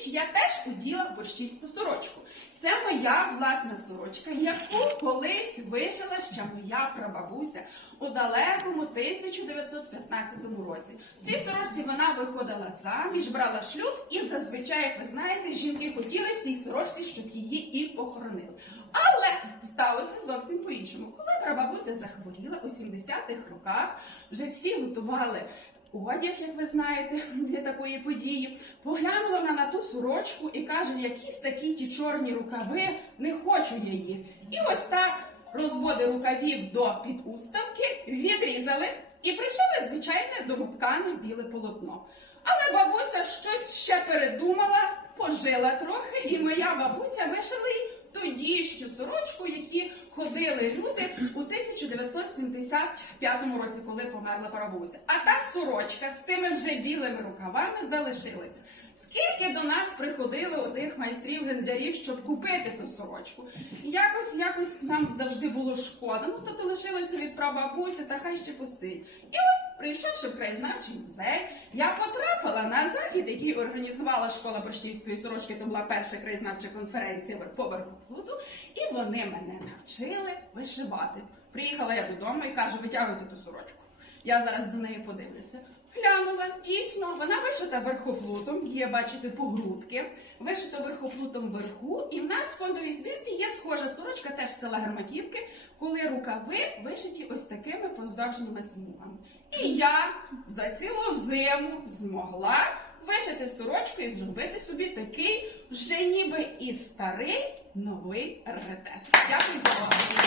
зустріч я теж уділа борщівську сорочку. Це моя власна сорочка, яку колись вишила ще моя прабабуся у далекому 1915 році. В цій сорочці вона виходила заміж, брала шлюб, і зазвичай, як ви знаєте, жінки хотіли в цій сорочці, щоб її і похоронили. Але сталося зовсім по-іншому. Коли прабабуся захворіла у 70-х роках, вже всі готували одяг, як ви знаєте, для такої події. Поглянула вона на ту сорочку і каже, якісь такі ті чорні рукави, не хочу я їх. І ось так розводи рукавів до підуставки відрізали і пришили звичайне домоткане біле полотно. Але бабуся щось ще передумала, пожила трохи, і моя бабуся вишила й тодішню сорочку, які ходили люди у 1975 році, коли померла бабуся. А та сорочка з тими вже білими рукавами залишилася. Скільки до нас приходили отих майстрів гендлярів, щоб купити ту сорочку? Якось, якось нам завжди було шкода. Ну то, то лишилося від прабабусі, та хай ще постоїть. І прийшовши в краєзнавчий музей, я потрапила на захід, який організувала школа борщівської сорочки. То була перша краєзнавча конференція по верхоплуту, і вони мене навчили вишивати. Приїхала я додому і кажу, витягуйте ту сорочку. Я зараз до неї подивлюся. Глянула, дійсно, вона вишита верхоплутом, є, бачите, погрудки, вишито верхоплутом вверху, і в нас в фондовій збірці є схожа сорочка, теж села Гермаківки, коли рукави вишиті ось такими поздовжніми смугами. І я за цілу зиму змогла вишити сорочку і зробити собі такий вже ніби і старий новий раритет. Дякую за увагу.